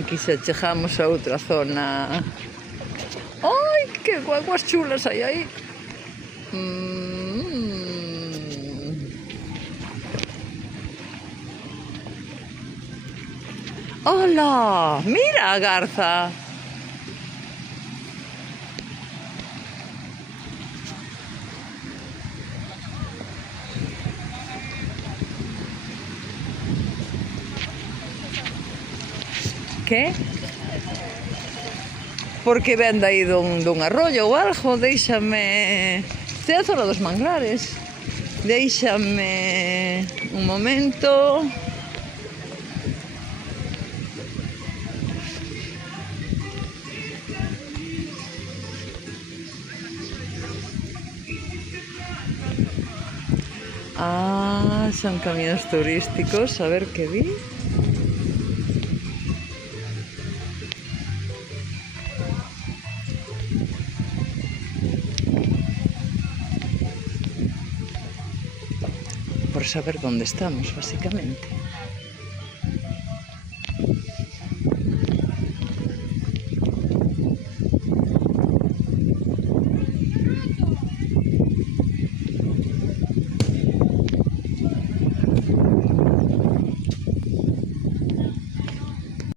Aquí xa chegamos a outra zona. Ai, que guaguas chulas hai aí. Ola, mira a garza. Que? Porque ven dai dun arroyo ou algo, déixame... Este é a zona dos manglares. Déixame un momento. Ah, son camións turísticos, a ver que vi. Por saber onde estamos, basicamente.